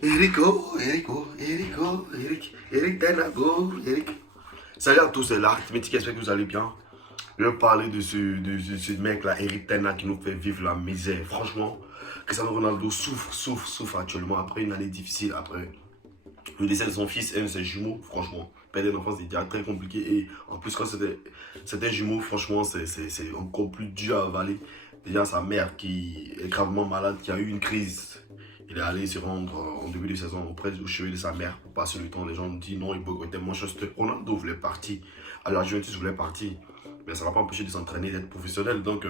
Eric Tenago, Eric. Salut à tous, c'est l'arithmétique, j'espère que vous allez bien. Je vais parler de ce mec-là, Eric Ten Hag, qui nous fait vivre la misère. Franchement, Cristiano Ronaldo souffre actuellement après une année difficile, après le décès de son fils et de ses jumeaux. Franchement, perdre un enfant, c'est déjà très compliqué. Et en plus, quand c'était jumeaux, franchement, c'est encore plus dur à avaler. Déjà, sa mère qui est gravement malade, qui a eu une crise. Il est allé se rendre en début de saison auprès du chevet de sa mère pour passer le temps. Les gens ont dit non, il boycottait Manchester. Ronaldo voulait partir. Alors, la Juventus voulait partir. Mais ça ne va pas empêcher de s'entraîner, d'être professionnel. Donc,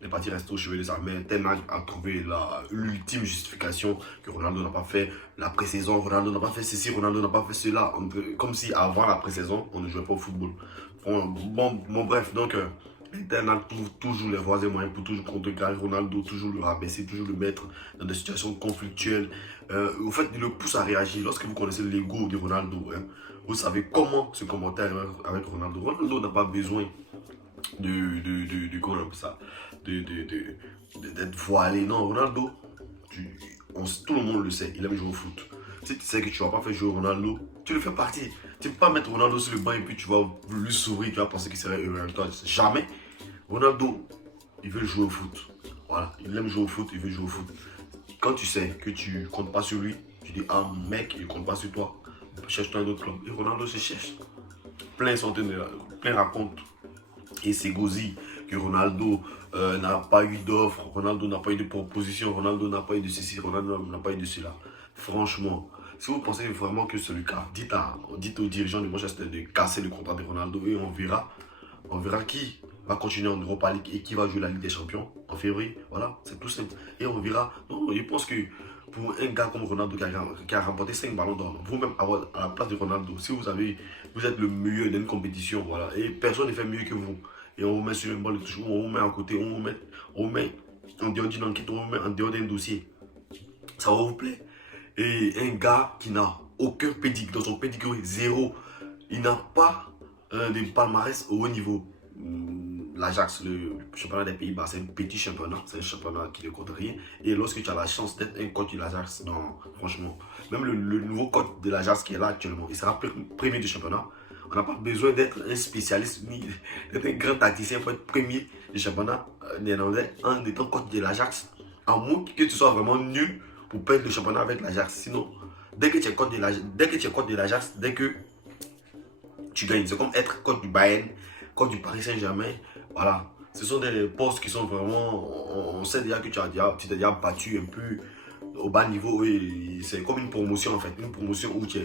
il est parti rester au chevet de sa mère. Ten Hag a trouvé l'ultime justification que Ronaldo n'a pas fait la pré-saison. Ronaldo n'a pas fait ceci, Ronaldo n'a pas fait cela. Comme si avant la pré-saison, on ne jouait pas au football. Bon, bref, donc, Ten Hag trouve toujours les voies et moyens pour toujours contrecarrer Ronaldo, toujours le rabaisser, toujours le mettre dans des situations conflictuelles. En fait, il le pousse à réagir. Lorsque vous connaissez l'ego de Ronaldo, hein, vous savez comment se comporter avec Ronaldo. Ronaldo n'a pas besoin comment on appelle ça, d'être voilé. Non, Ronaldo, tout le monde le sait, il aime jouer au foot. Si tu sais que tu vas pas faire jouer Ronaldo, tu le fais partir. Tu ne peux pas mettre Ronaldo sur le banc et puis tu vas lui sourire, tu vas penser qu'il serait heureux avec toi. Jamais. Ronaldo, il veut jouer au foot. Voilà, il aime jouer au foot, il veut jouer au foot. Quand tu sais que tu comptes pas sur lui, tu dis, ah mec, il compte pas sur toi, cherche-toi un autre club. Et Ronaldo se cherche. Plein racontent et c'est Gozi que Ronaldo n'a pas eu d'offre, Ronaldo n'a pas eu de proposition, Ronaldo n'a pas eu de ceci, Ronaldo n'a pas eu de cela. Franchement, si vous pensez vraiment que c'est le cas, dites aux dirigeants de Manchester de casser le contrat de Ronaldo et on verra qui va continuer en Europa League et qui va jouer la Ligue des Champions en février. Voilà, c'est tout simple. Et on verra. Non, je pense que pour un gars comme Ronaldo qui a remporté 5 ballons d'or, vous-même à la place de Ronaldo, si vous êtes le meilleur d'une compétition, voilà, et personne ne fait mieux que vous, et on vous met sur une balle de touche, on vous met à côté, on vous met en dehors d'une enquête, on vous met en dehors d'un dossier, ça va vous plaire. Et un gars qui n'a aucun pédigré, dans son pédigré zéro, il n'a pas de palmarès au haut niveau. L'Ajax, le championnat des Pays-Bas, c'est un petit championnat, c'est un championnat qui ne compte rien. Et lorsque tu as la chance d'être un coach de l'Ajax, non, franchement, même le nouveau coach de l'Ajax qui est là actuellement, il sera premier du championnat. On n'a pas besoin d'être un spécialiste ni d'être un grand tacticien pour être premier du championnat néerlandais en étant coach de l'Ajax. À moins que tu sois vraiment nul pour perdre le championnat avec l'Ajax. Sinon, dès que tu es coach de l'Ajax, dès que tu gagnes, c'est comme être coach du Bayern, coach du Paris Saint-Germain. Voilà. Ce sont des postes qui sont vraiment. On sait déjà que tu t'es déjà battu un peu au bas niveau. Et c'est comme une promotion en fait. Une promotion où tu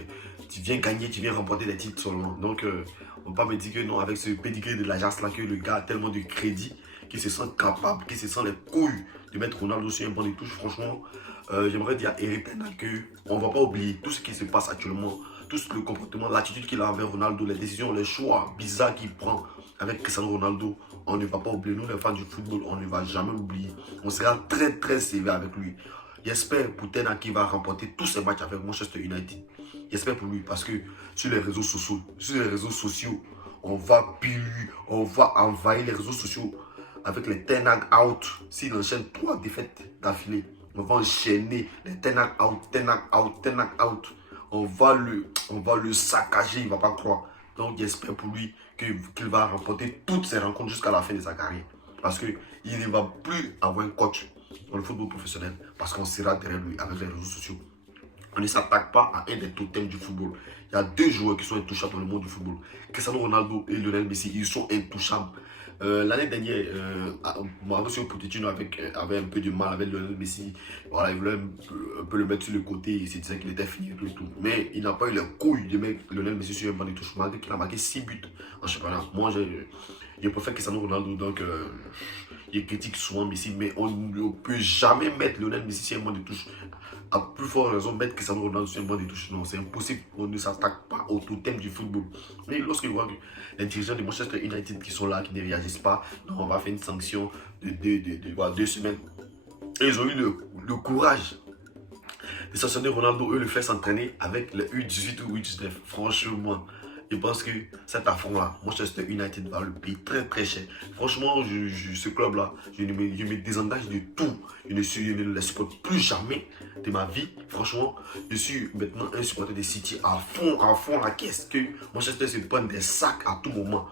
viens gagner, tu viens remporter des titres seulement. Donc, on ne peut pas me dire que non, avec ce pédigré de l'Ajax là, que le gars a tellement de crédit, qu'il se sent capable, qu'il se sent les couilles de mettre Ronaldo sur un banc de touche. Franchement, j'aimerais dire à Eric Ten Hag qu'on ne va pas oublier tout ce qui se passe actuellement. Tout le comportement, l'attitude qu'il a envers Ronaldo, les décisions, les choix bizarres qu'il prend avec Cristiano Ronaldo, on ne va pas oublier. Nous, les fans du football, on ne va jamais l'oublier. On sera très sévère avec lui. J'espère pour Ten Hag qu'il va remporter tous ses matchs avec Manchester United. J'espère pour lui parce que sur les réseaux sociaux, on va envahir les réseaux sociaux avec les Ten Hag out. S'il enchaîne 3 défaites d'affilée, on va enchaîner les Ten Hag out, Ten Hag out, Ten Hag out. On va le saccager, il ne va pas croire. Donc j'espère pour lui qu'il va remporter toutes ses rencontres jusqu'à la fin de sa carrière. Parce qu'il ne va plus avoir un coach dans le football professionnel. Parce qu'on sera derrière lui avec les réseaux sociaux. On ne s'attaque pas à un des totems du football. Il y a 2 joueurs qui sont intouchables dans le monde du football. Cristiano Ronaldo et Lionel Messi, ils sont intouchables. L'année dernière, Mauricio Pochettino avait un peu de mal avec Lionel Messi. Voilà, il voulait un peu le mettre sur le côté. Il se disait qu'il était fini et tout. Mais il n'a pas eu les couilles de mettre Lionel Messi sur un banc de touche. Malgré qu'il a marqué 6 buts en championnat. Moi, je préfère Cristiano Ronaldo. Donc, il critique souvent Messi. Mais on ne peut jamais mettre Lionel Messi sur un banc de touche. À plus forte raison, mettre Cristiano Ronaldo sur un banc de touche. Non, c'est impossible. On ne s'attaque pas au totem du football. Mais lorsqu'il voit les dirigeants de Manchester United qui sont là, qui ne réagissent pas, non, on va faire une sanction de 2 semaines. Et ils ont eu le courage de sanctionner Ronaldo et le faire s'entraîner avec les U18 ou U19. Franchement, je pense que cet affront-là, Manchester United va le payer très très cher. Franchement, ce club-là, je me désengage de tout. Je ne le supporte plus jamais de ma vie. Franchement, je suis maintenant un supporter de City à fond la caisse. Que Manchester se prenne des sacs à tout moment.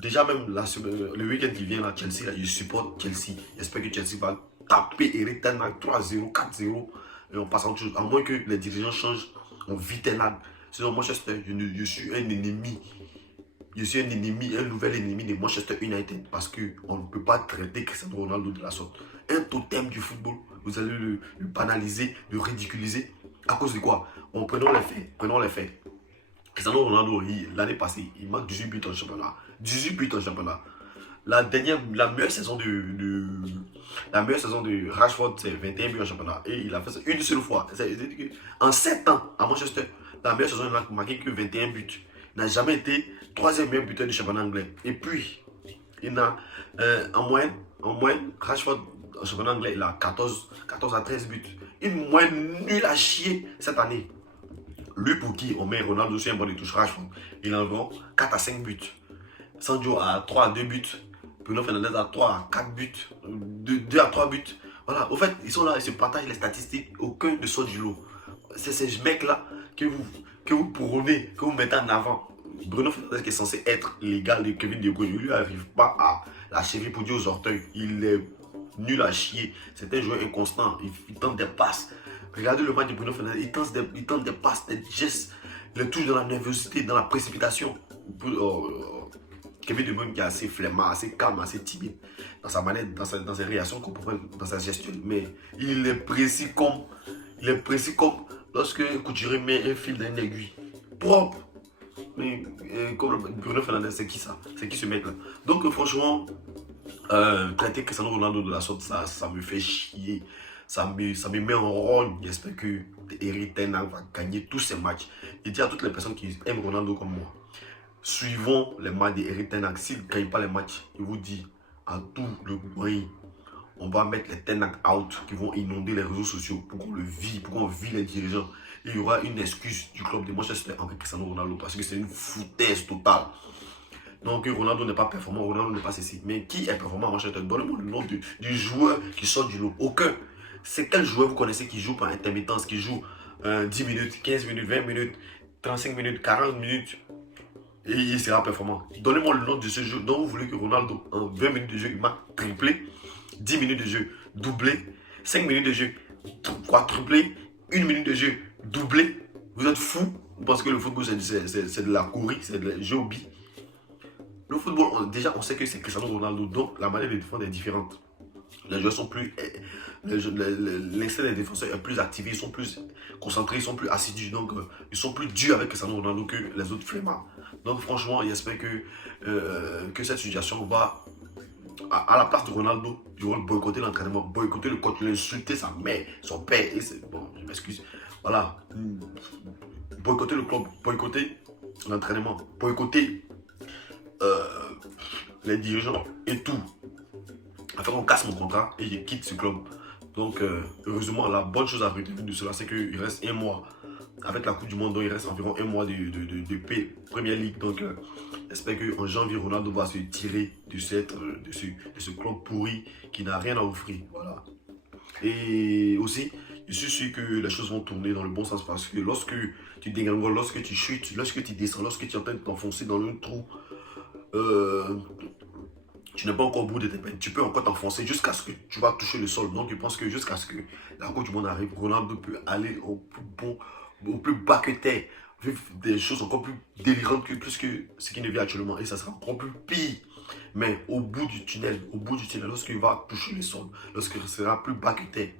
Déjà même le week-end qui vient, là, Chelsea, là, je supporte Chelsea. J'espère que Chelsea va taper Eric Ten Hag 3-0, 4-0. Et on passe à autre chose. À moins que les dirigeants changent, on vit Ten Hag. Sinon, Manchester, je suis un ennemi. Je suis un ennemi, un nouvel ennemi de Manchester United. Parce qu'on ne peut pas traiter Cristiano Ronaldo de la sorte. Un totem du football, vous allez le banaliser, le ridiculiser. À cause de quoi? Prenons les faits. Prenons les faits. Cristiano Ronaldo, l'année passée, il marque 18 buts en championnat. 18 buts en championnat. La meilleure saison de Rashford, c'est 21 buts en championnat. Et il a fait ça une seule fois. En 7 ans, à Manchester, la meilleure saison, il n'a marqué que 21 buts. Il n'a jamais été troisième meilleur buteur du championnat anglais. Et puis, il a, en moyenne, Rashford, en championnat anglais, il a 14 à 13 buts. Une moyenne nulle à chier cette année. Lui, pour qui on met Ronaldo sur un banc de touche Rashford, il a environ 4 à 5 buts. Sancho a 3 à 2 buts. Bruno Fernandes a 3 à 4 buts. 2 à 3 buts. Voilà, au fait, ils sont là, ils se partagent les statistiques. Aucun ne sort du lot. C'est ces mecs-là que vous prônez, que vous mettez en avant. Bruno Fernandes qui est censé être l'égal de Kevin De Bruyne, lui n'arrive pas à la cheville pour dire aux orteils. Il est nul à chier. C'est un joueur inconstant. Il tente des passes. Regardez le match de Bruno Fernandes. Il tente des passes, des gestes. Il touche dans la nervosité, dans la précipitation. Kevin De Bruyne qui est assez flemmard, assez calme, assez timide dans sa manière, dans ses réactions, dans sa gestion. Mais il est précis comme lorsque Couturier met un fil dans une aiguille. Propre. Mais comme Bruno Fernandes, c'est qui ça? C'est qui ce mec-là? Donc franchement, traiter Cristiano Ronaldo de la sorte, ça me fait chier. Ça me met en rogne. J'espère que Eric Ten Hag va gagner tous ses matchs. Je dis à toutes les personnes qui aiment Ronaldo comme moi, suivons les matchs d'Eric Ten Hag. S'il ne gagne pas les matchs, je vous dis à tout le moyen, on va mettre les Ten Hag out qui vont inonder les réseaux sociaux pour qu'on le vit, pour qu'on vit les dirigeants. Et il y aura une excuse du club de Manchester avec Cristiano Ronaldo parce que c'est une foutaise totale. Donc Ronaldo n'est pas performant, Ronaldo n'est pas ceci. Mais qui est performant à Manchester? Donnez-moi le nom du joueur qui sort du lot. Aucun. C'est quel joueur vous connaissez qui joue par intermittence, qui joue 10 minutes, 15 minutes, 20 minutes, 35 minutes, 40 minutes et il sera performant. Donnez-moi le nom de ce jeu dont vous voulez que Ronaldo, en 20 minutes de jeu, il marque triplé, 10 minutes de jeu, doublé, 5 minutes de jeu, quadruplé, 1 minute de jeu, doublé. Vous êtes fous? Vous pensez que le football c'est de la courie, c'est de la jeu au bi? Le football, déjà on sait que c'est Cristiano Ronaldo, donc la manière de défendre est différente. Les joueurs sont plus. L'instinct des défenseurs est plus activé, ils sont plus concentrés, ils sont plus assidus. Donc, ils sont plus durs avec Cristiano Ronaldo que les autres flemmards. Donc, franchement, j'espère que cette situation va. À la place de Ronaldo, ils vont boycotter l'entraînement, boycotter le coach, l'insulter sa mère, son père. Et bon, je m'excuse. Voilà. Boycotter le club, boycotter l'entraînement, boycotter les dirigeants et tout. Afin qu'on casse mon contrat et je quitte ce club. Donc, heureusement, la bonne chose à retenir de cela, c'est qu'il reste un mois. Avec la Coupe du Monde, donc il reste environ un mois de Premier League. Donc, j'espère qu'en janvier, Ronaldo va se tirer de ce club pourri qui n'a rien à offrir. Voilà. Et aussi, je suis sûr que les choses vont tourner dans le bon sens parce que lorsque tu dégringoles, lorsque tu chutes, lorsque tu descends, lorsque tu es en train de t'enfoncer dans le trou, tu n'es pas encore au bout de tes peines. Tu peux encore t'enfoncer jusqu'à ce que tu vas toucher le sol. Donc, je pense que jusqu'à ce que la Coupe du Monde arrive, Ronaldo peut aller au plus bas que terre, vivre des choses encore plus délirantes que ce qu'il ne vit actuellement. Et ça sera encore plus pire. Mais au bout du tunnel, lorsqu'il va toucher le sol, lorsqu'il sera plus bas que terre,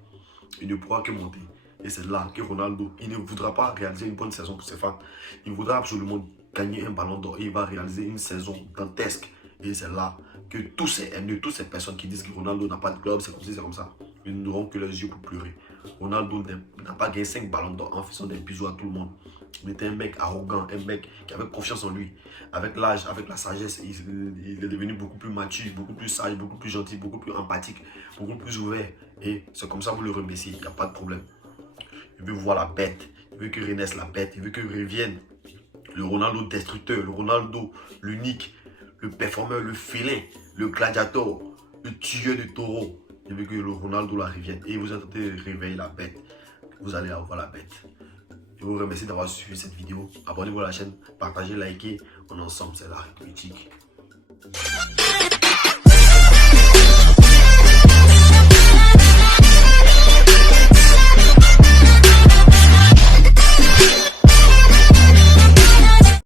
il ne pourra que monter. Et c'est là que Ronaldo, il ne voudra pas réaliser une bonne saison pour ses fans. Il voudra absolument gagner un ballon d'or. Et il va réaliser une saison dantesque. Et c'est là que toutes ces personnes qui disent que Ronaldo n'a pas de club, c'est comme ci, c'est comme ça, ils n'auront que les yeux pour pleurer. Ronaldo n'a pas gagné 5 ballons d'or en faisant des bisous à tout le monde. Il était un mec arrogant, un mec qui avait confiance en lui. Avec l'âge, avec la sagesse, il est devenu beaucoup plus mature, beaucoup plus sage, beaucoup plus gentil, beaucoup plus empathique, beaucoup plus ouvert. Et c'est comme ça que vous le remerciez, il n'y a pas de problème. Il veut voir la bête, il veut que renaisse la bête, il veut que revienne le Ronaldo destructeur, le Ronaldo l'unique, le performeur, le félin, le gladiateur, le tueur de taureaux. Je veux que le Ronaldo la revienne. Et vous entendez réveiller la bête. Vous allez avoir la bête. Je vous remercie d'avoir suivi cette vidéo. Abonnez-vous à la chaîne, partagez, likez. On est ensemble, c'est la République.